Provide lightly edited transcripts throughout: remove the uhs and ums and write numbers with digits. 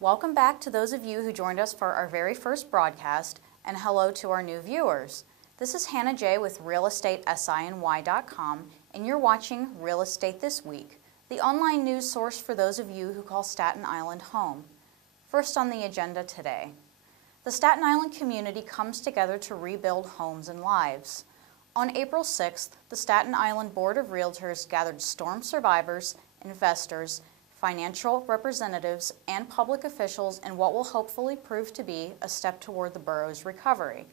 Welcome back to those of you who joined us for our very first broadcast, and hello to our new viewers. This is Hannah J. with realestatesiny.com, and you're watching Real Estate This Week, the online news source for those of you who call Staten Island home. First on the agenda today, the Staten Island community comes together to rebuild homes and lives. On April 6th, the Staten Island Board of Realtors gathered storm survivors, investors, financial representatives, and public officials in what will hopefully prove to be a step toward the borough's recovery.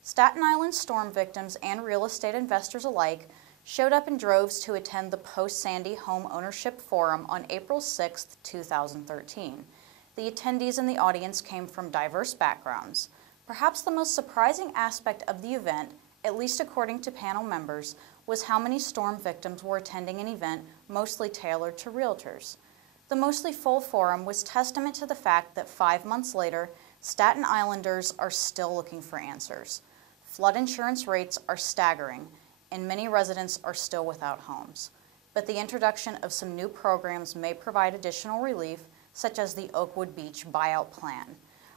Staten Island storm victims and real estate investors alike showed up in droves to attend the Post-Sandy Home Ownership Forum on April 6, 2013. The attendees in the audience came from diverse backgrounds. Perhaps the most surprising aspect of the event, at least according to panel members, was how many storm victims were attending an event mostly tailored to realtors. The mostly full forum was testament to the fact that 5 months later, Staten Islanders are still looking for answers. Flood insurance rates are staggering, and many residents are still without homes. But the introduction of some new programs may provide additional relief, such as the Oakwood Beach buyout plan.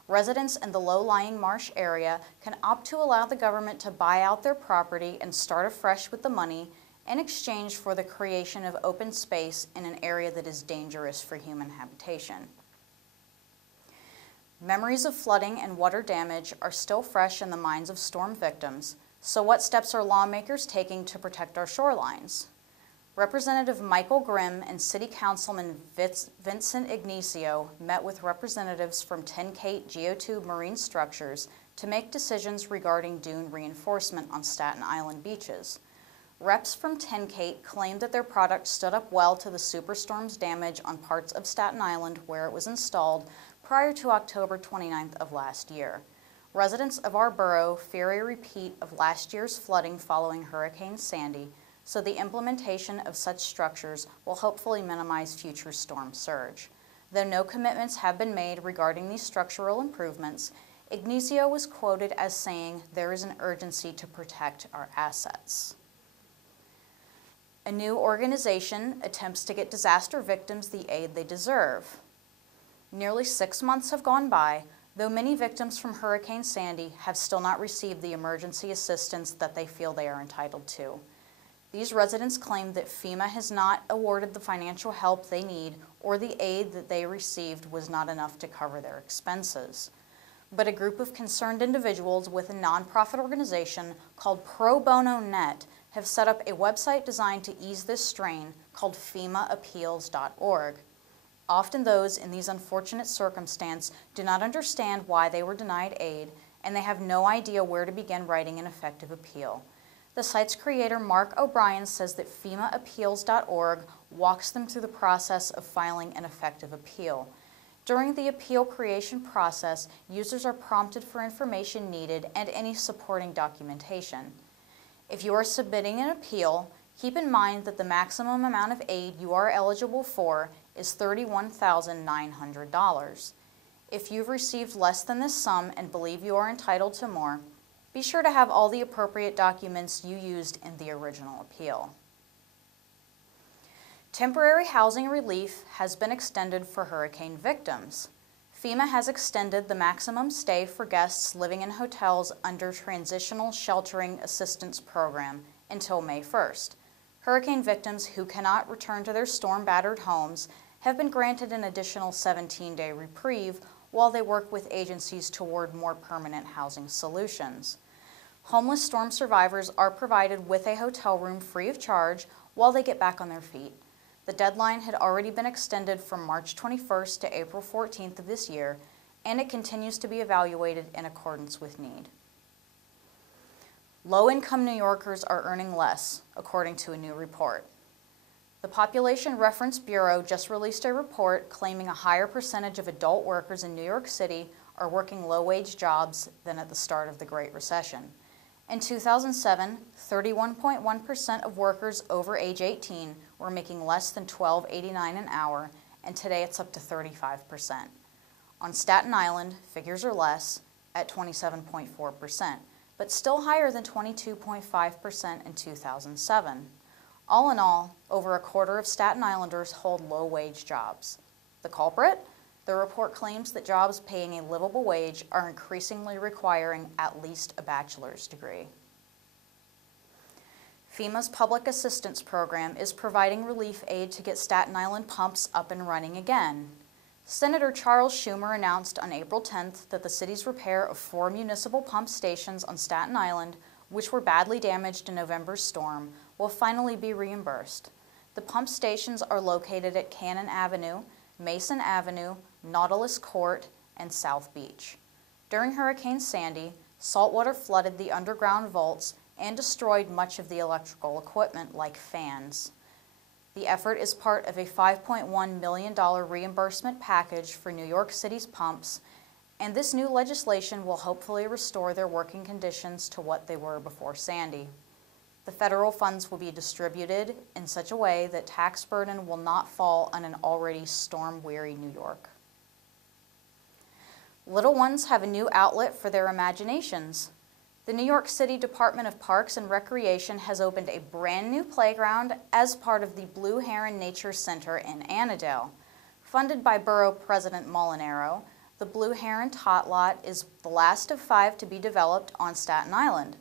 Residents in the low-lying marsh area can opt to allow the government to buy out their property and start afresh with the money in exchange for the creation of open space in an area that is dangerous for human habitation. Memories of flooding and water damage are still fresh in the minds of storm victims, so what steps are lawmakers taking to protect our shorelines? Representative Michael Grimm and City Councilman Vincent Ignacio met with representatives from 10K Geo2 Marine Structures to make decisions regarding dune reinforcement on Staten Island beaches. Reps from 10K claimed that their product stood up well to the superstorm's damage on parts of Staten Island where it was installed prior to October 29th of last year. Residents of our borough fear a repeat of last year's flooding following Hurricane Sandy, so the implementation of such structures will hopefully minimize future storm surge. Though no commitments have been made regarding these structural improvements, Ignacio was quoted as saying, "There is an urgency to protect our assets." A new organization attempts to get disaster victims the aid they deserve. Nearly 6 months have gone by, though many victims from Hurricane Sandy have still not received the emergency assistance that they feel they are entitled to. These residents claim that FEMA has not awarded the financial help they need, or the aid that they received was not enough to cover their expenses. But a group of concerned individuals with a nonprofit organization called Pro Bono Net have set up a website designed to ease this strain called FEMAappeals.org. Often those in these unfortunate circumstances do not understand why they were denied aid, and they have no idea where to begin writing an effective appeal. The site's creator, Mark O'Brien, says that FEMAappeals.org walks them through the process of filing an effective appeal. During the appeal creation process, users are prompted for information needed and any supporting documentation. If you are submitting an appeal, keep in mind that the maximum amount of aid you are eligible for is $31,900. If you've received less than this sum and believe you are entitled to more, be sure to have all the appropriate documents you used in the original appeal. Temporary housing relief has been extended for hurricane victims. FEMA has extended the maximum stay for guests living in hotels under Transitional Sheltering Assistance Program until May 1st. Hurricane victims who cannot return to their storm-battered homes have been granted an additional 17-day reprieve while they work with agencies toward more permanent housing solutions. Homeless storm survivors are provided with a hotel room free of charge while they get back on their feet. The deadline had already been extended from March 21st to April 14th of this year, and it continues to be evaluated in accordance with need. Low-income New Yorkers are earning less, according to a new report. The Population Reference Bureau just released a report claiming a higher percentage of adult workers in New York City are working low-wage jobs than at the start of the Great Recession. In 2007, 31.1% of workers over age 18 were making less than $12.89 an hour, and today it's up to 35%. On Staten Island, figures are less, at 27.4%, but still higher than 22.5% in 2007. All in all, over a quarter of Staten Islanders hold low-wage jobs. The culprit? The report claims that jobs paying a livable wage are increasingly requiring at least a bachelor's degree. FEMA's Public Assistance Program is providing relief aid to get Staten Island pumps up and running again. Senator Charles Schumer announced on April 10th that the city's repair of 4 municipal pump stations on Staten Island, which were badly damaged in November's storm, will finally be reimbursed. The pump stations are located at Cannon Avenue, Mason Avenue, Nautilus Court, and South Beach. During Hurricane Sandy, saltwater flooded the underground vaults and destroyed much of the electrical equipment like fans. The effort is part of a $5.1 million reimbursement package for New York City's pumps, and this new legislation will hopefully restore their working conditions to what they were before Sandy. The federal funds will be distributed in such a way that tax burden will not fall on an already storm-weary New York. Little ones have a new outlet for their imaginations. The New York City Department of Parks and Recreation has opened a brand new playground as part of the Blue Heron Nature Center in Annandale. Funded by Borough President Molinaro, the Blue Heron Tot Lot is the last of 5 to be developed on Staten Island.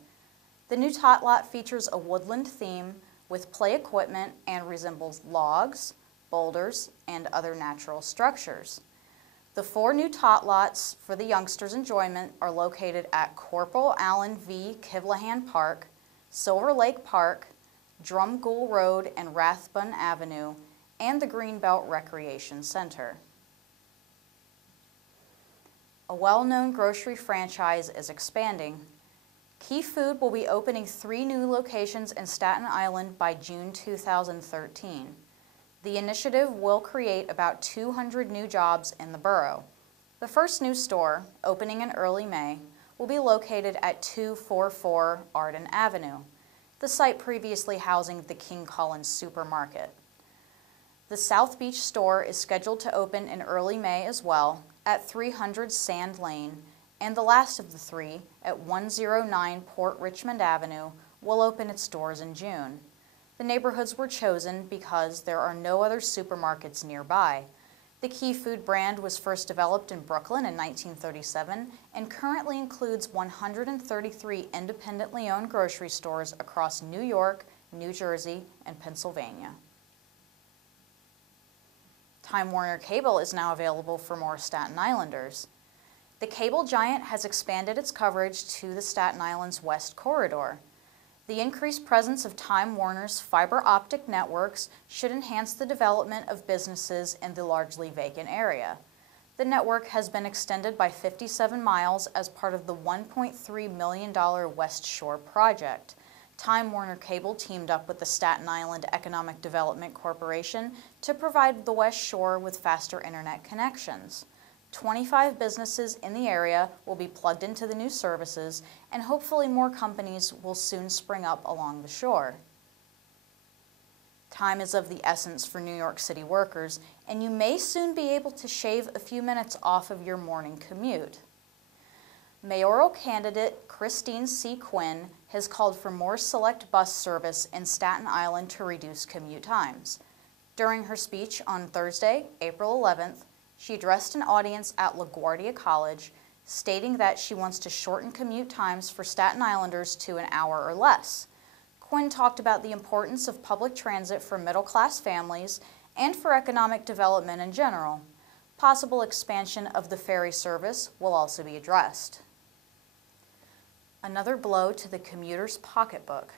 The new Tot Lot features a woodland theme with play equipment and resembles logs, boulders, and other natural structures. The 4 new Tot Lots for the youngsters' enjoyment are located at Corporal Allen V. Kivlahan Park, Silver Lake Park, Drumgoole Road and Rathbun Avenue, and the Greenbelt Recreation Center. A well-known grocery franchise is expanding. Key Food will be opening 3 new locations in Staten Island by June 2013. The initiative will create about 200 new jobs in the borough. The first new store, opening in early May, will be located at 244 Arden Avenue, the site previously housing the King Collins Supermarket. The South Beach store is scheduled to open in early May as well at 300 Sand Lane, and the last of the 3 at 109 Port Richmond Avenue will open its doors in June. The neighborhoods were chosen because there are no other supermarkets nearby. The Key Food brand was first developed in Brooklyn in 1937 and currently includes 133 independently owned grocery stores across New York, New Jersey, and Pennsylvania. Time Warner Cable is now available for more Staten Islanders. The cable giant has expanded its coverage to the Staten Island's West Corridor. The increased presence of Time Warner's fiber optic networks should enhance the development of businesses in the largely vacant area. The network has been extended by 57 miles as part of the $1.3 million West Shore project. Time Warner Cable teamed up with the Staten Island Economic Development Corporation to provide the West Shore with faster internet connections. 25 businesses in the area will be plugged into the new services, and hopefully more companies will soon spring up along the shore. Time is of the essence for New York City workers, and you may soon be able to shave a few minutes off of your morning commute. Mayoral candidate Christine C. Quinn has called for more select bus service in Staten Island to reduce commute times. During her speech on Thursday, April 11th, she addressed an audience at LaGuardia College, stating that she wants to shorten commute times for Staten Islanders to an hour or less. Quinn talked about the importance of public transit for middle-class families and for economic development in general. Possible expansion of the ferry service will also be addressed. Another blow to the commuter's pocketbook.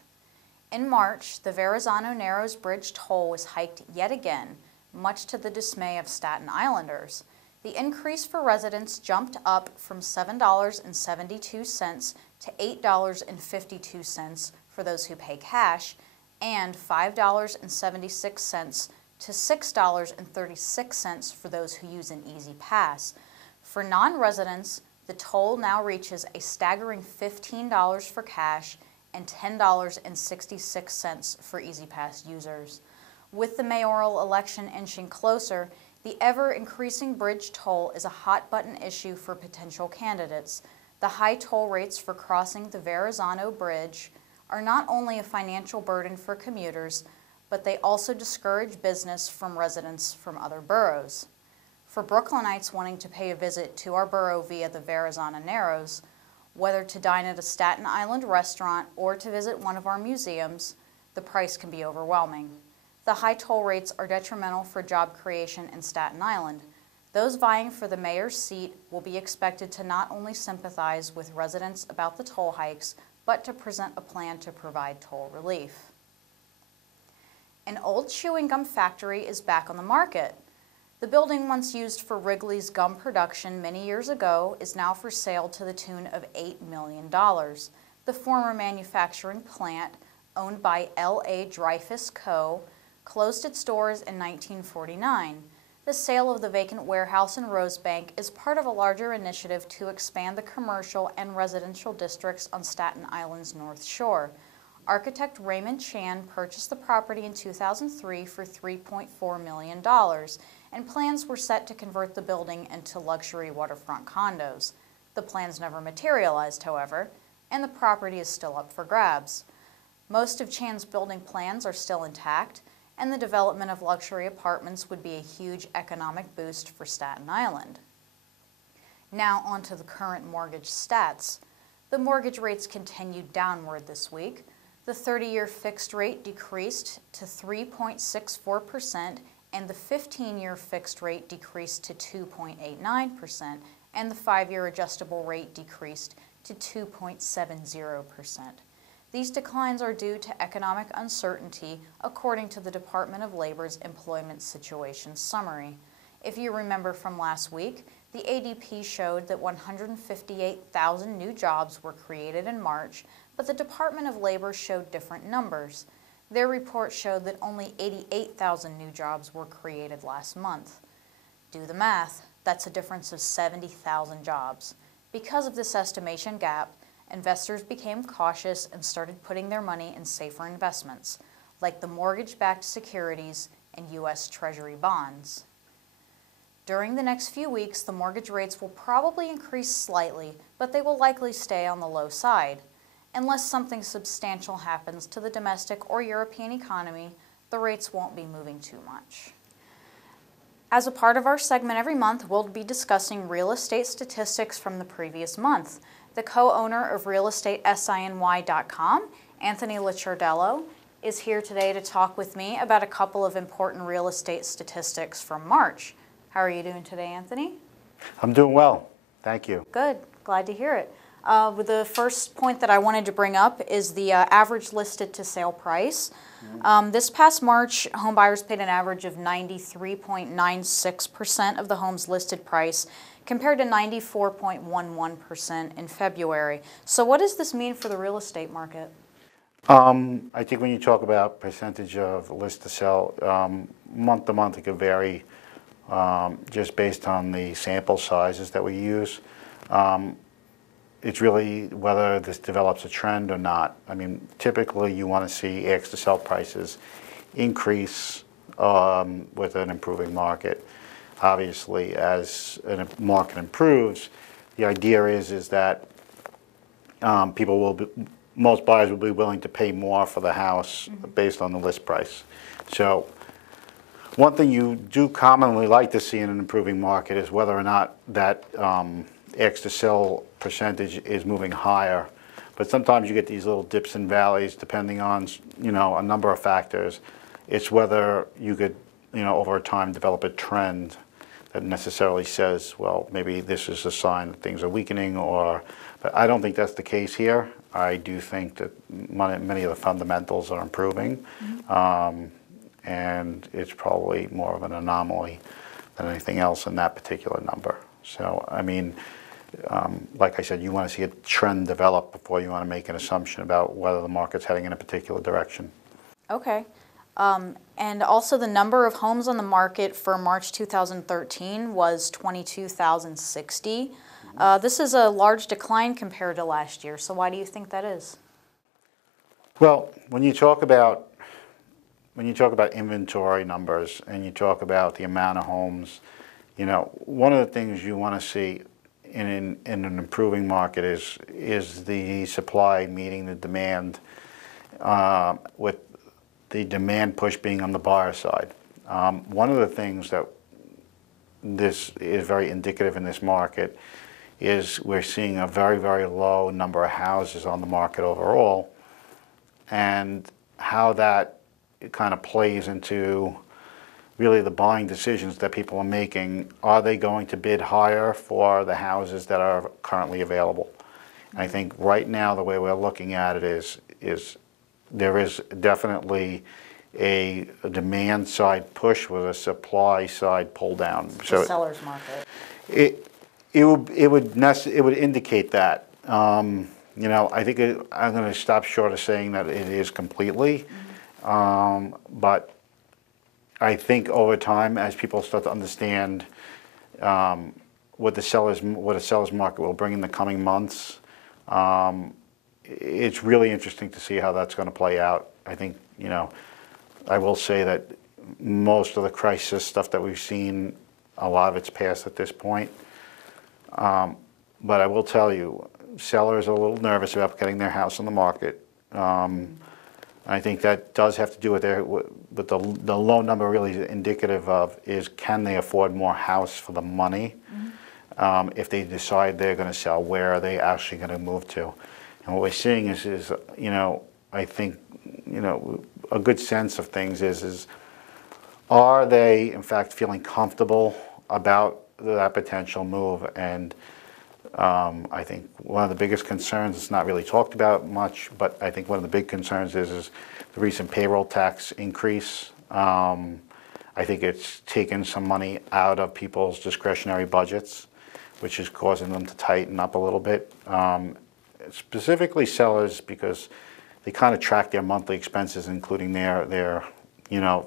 In March, the Verrazano-Narrows Bridge toll was hiked yet again, much to the dismay of Staten Islanders. The increase for residents jumped up from $7.72 to $8.52 for those who pay cash, and $5.76 to $6.36 for those who use an Easy Pass. For non-residents, the toll now reaches a staggering $15 for cash and $10.66 for Easy Pass users. With the mayoral election inching closer, the ever-increasing bridge toll is a hot-button issue for potential candidates. The high toll rates for crossing the Verrazano Bridge are not only a financial burden for commuters, but they also discourage business from residents from other boroughs. For Brooklynites wanting to pay a visit to our borough via the Verrazano-Narrows, whether to dine at a Staten Island restaurant or to visit one of our museums, the price can be overwhelming. The high toll rates are detrimental for job creation in Staten Island. Those vying for the mayor's seat will be expected to not only sympathize with residents about the toll hikes, but to present a plan to provide toll relief. An old chewing gum factory is back on the market. The building once used for Wrigley's gum production many years ago is now for sale to the tune of $8 million. The former manufacturing plant, owned by L.A. Dreyfus Co., closed its doors in 1949. The sale of the vacant warehouse in Rosebank is part of a larger initiative to expand the commercial and residential districts on Staten Island's North Shore. Architect Raymond Chan purchased the property in 2003 for $3.4 million, and plans were set to convert the building into luxury waterfront condos. The plans never materialized, however, and the property is still up for grabs. Most of Chan's building plans are still intact, and the development of luxury apartments would be a huge economic boost for Staten Island. Now on to the current mortgage stats. The mortgage rates continued downward this week. The 30-year fixed rate decreased to 3.64%, and the 15-year fixed rate decreased to 2.89%, and the 5-year adjustable rate decreased to 2.70%. These declines are due to economic uncertainty, according to the Department of Labor's Employment Situation Summary. If you remember from last week, the ADP showed that 158,000 new jobs were created in March, but the Department of Labor showed different numbers. Their report showed that only 88,000 new jobs were created last month. Do the math, that's a difference of 70,000 jobs. Because of this estimation gap, investors became cautious and started putting their money in safer investments, like the mortgage-backed securities and U.S. Treasury bonds. During the next few weeks, the mortgage rates will probably increase slightly, but they will likely stay on the low side. Unless something substantial happens to the domestic or European economy, the rates won't be moving too much. As a part of our segment every month, we'll be discussing real estate statistics from the previous month. The co-owner of realestateSINY.com, Anthony Licciardello, is here today to talk with me about a couple of important real estate statistics from March. How are you doing today, Anthony? I'm doing well, thank you. Good, glad to hear it. The first point that I wanted to bring up is the average listed to sale price. This past March, home buyers paid an average of 93.96% of the home's listed price, compared to 94.11% in February. So what does this mean for the real estate market? I think when you talk about percentage of list to sell, month to month it could vary just based on the sample sizes that we use. It's really whether this develops a trend or not. I mean, typically you want to see AX to sell prices increase with an improving market. Obviously, as a market improves, the idea is that most buyers will be willing to pay more for the house based on the list price. So one thing you do commonly like to see in an improving market is whether or not that AX to sell percentage is moving higher. But sometimes you get these little dips and valleys depending on, a number of factors. It's whether you could, over time develop a trend that necessarily says, well, maybe this is a sign that things are weakening, but I don't think that's the case here. I do think that many of the fundamentals are improving, and it's probably more of an anomaly than anything else in that particular number. So, I mean, like I said, you want to see a trend develop before you want to make an assumption about whether the market's heading in a particular direction. Okay. And also the number of homes on the market for March 2013 was 22,060. This is a large decline compared to last year, so why do you think that is? Well, when you talk about inventory numbers and you talk about the amount of homes, one of the things you want to see in an improving market is the supply meeting the demand, with the demand push being on the buyer side. One of the things that this is very indicative in this market is we're seeing a very, very low number of houses on the market overall, and how that kind of plays into really the buying decisions that people are making. Are they going to bid higher for the houses that are currently available? And I think right now the way we're looking at it is there is definitely a demand side push with a supply side pull down. The seller's market. It would indicate that. You know, I think I'm going to stop short of saying that it is completely, but I think over time, as people start to understand what a seller's market will bring in the coming months, it's really interesting to see how that's going to play out. I think, you know, I will say that most of the crisis stuff that we've seen, a lot of it's past at this point. But I will tell you, sellers are a little nervous about getting their house on the market. I think that does have to do with the low number really is indicative of is can they afford more house for the money? If they decide they're going to sell, where are they actually going to move to? And what we're seeing is you know, I think, you know, a good sense of things is are they in fact feeling comfortable about that potential move? And I think one of the biggest concerns, it's not really talked about much, but I think one of the big concerns is the recent payroll tax increase. I think it's taken some money out of people's discretionary budgets, which is causing them to tighten up a little bit. Specifically sellers, because they kind of track their monthly expenses, including their you know,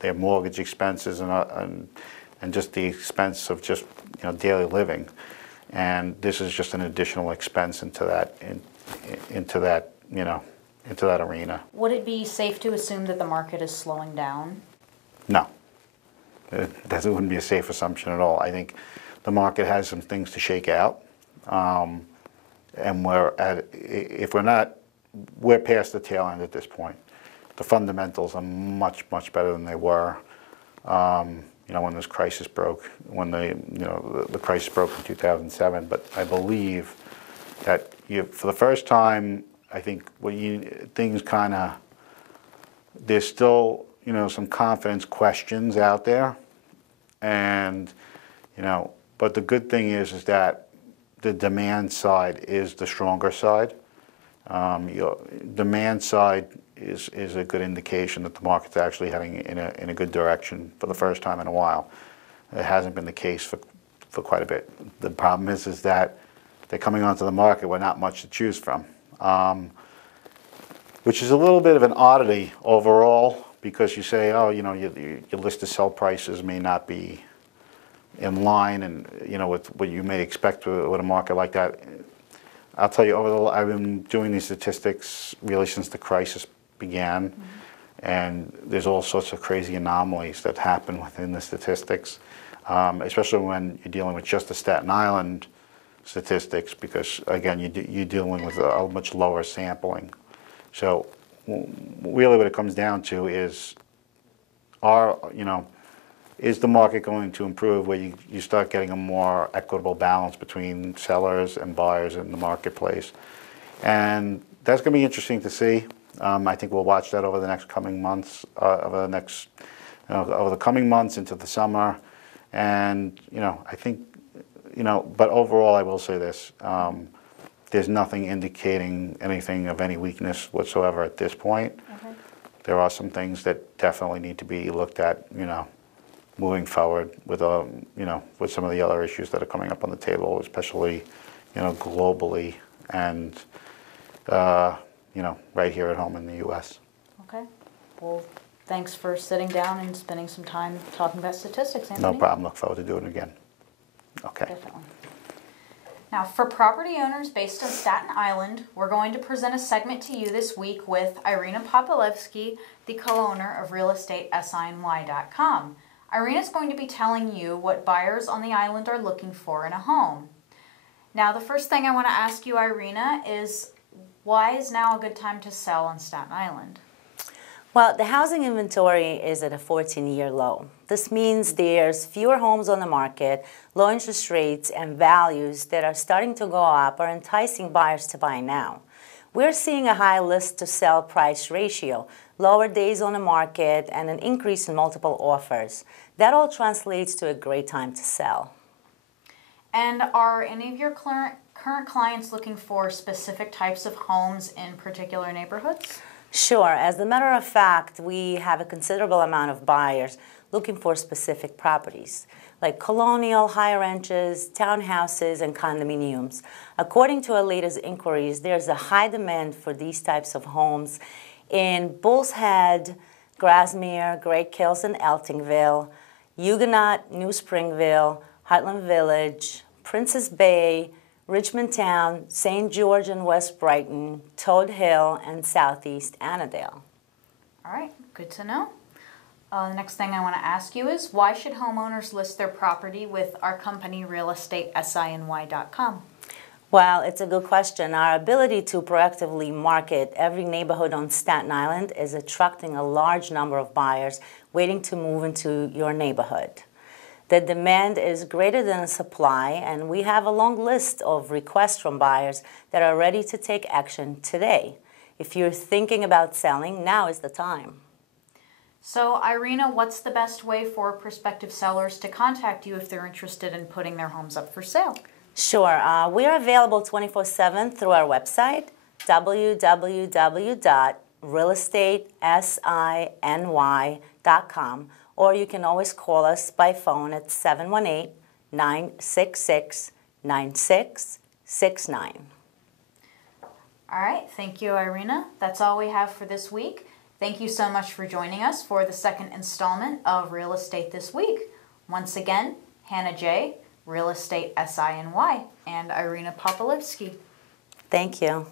their mortgage expenses and just the expense of just, you know, daily living. And this is just an additional expense into that, you know, into that arena. Would it be safe to assume that the market is slowing down? No, that wouldn't be a safe assumption at all. I think the market has some things to shake out, and we're past the tail end at this point. The fundamentals are much, much better than they were. You know, when this crisis broke, when the crisis broke in 2007. But I believe that for the first time, I think things kind of, there's still, you know, some confidence questions out there, and you know, but the good thing is that the demand side is the stronger side. Demand side is a good indication that the market's actually heading in a good direction for the first time in a while. It hasn't been the case for quite a bit. The problem is that they're coming onto the market with not much to choose from, which is a little bit of an oddity overall, because you say, oh, you know, your list of sell prices may not be in line, and you know, with what you may expect with a market like that. I'll tell you, I've been doing these statistics really since the crisis began, and there's all sorts of crazy anomalies that happen within the statistics, especially when you're dealing with just the Staten Island statistics, because again, you're dealing with a much lower sampling. So really what it comes down to is, is the market going to improve where you start getting a more equitable balance between sellers and buyers in the marketplace? And that's going to be interesting to see. I think we'll watch that over the next coming months, over the coming months into the summer. And you know, I think, you know, but overall, I will say this: there's nothing indicating anything of any weakness whatsoever at this point. Okay. There are some things that definitely need to be looked at, you know, moving forward with with some of the other issues that are coming up on the table, especially, you know, globally and you know, right here at home in the U.S. Okay. Well, thanks for sitting down and spending some time talking about statistics, Anthony. No problem. Look forward to doing it again. Okay. Definitely. Now, for property owners based on Staten Island, we're going to present a segment to you this week with Irena Popilevsky, the co-owner of realestatesiny.com. Irena's going to be telling you what buyers on the island are looking for in a home. Now, the first thing I want to ask you, Irena, is why is now a good time to sell on Staten Island? Well, the housing inventory is at a 14-year low. This means there's fewer homes on the market, low interest rates, and values that are starting to go up are enticing buyers to buy now. We're seeing a high list-to-sell price ratio, lower days on the market, and an increase in multiple offers. That all translates to a great time to sell. And are any of your current clients looking for specific types of homes in particular neighborhoods? Sure. As a matter of fact, we have a considerable amount of buyers looking for specific properties, like colonial, high ranches, townhouses, and condominiums. According to our latest inquiries, there's a high demand for these types of homes in Bull's Head, Grasmere, Great Kills, and Eltingville, Huguenot, New Springville, Heartland Village, Princess Bay, Richmond Town, St. George and West Brighton, Toad Hill, and Southeast Annandale. All right, good to know. The next thing I want to ask you is, why should homeowners list their property with our company, realestatesiny.com? Well, it's a good question. Our ability to proactively market every neighborhood on Staten Island is attracting a large number of buyers waiting to move into your neighborhood. The demand is greater than the supply, and we have a long list of requests from buyers that are ready to take action today. If you're thinking about selling, now is the time. So, Irena, what's the best way for prospective sellers to contact you if they're interested in putting their homes up for sale? Sure. We are available 24/7 through our website, www.realestatesiny.com, or you can always call us by phone at 718-966-9669. All right, thank you, Irena. That's all we have for this week. Thank you so much for joining us for the second installment of Real Estate This Week. Once again, Hannah J., Real Estate SINY, and Irena Popilevsky. Thank you.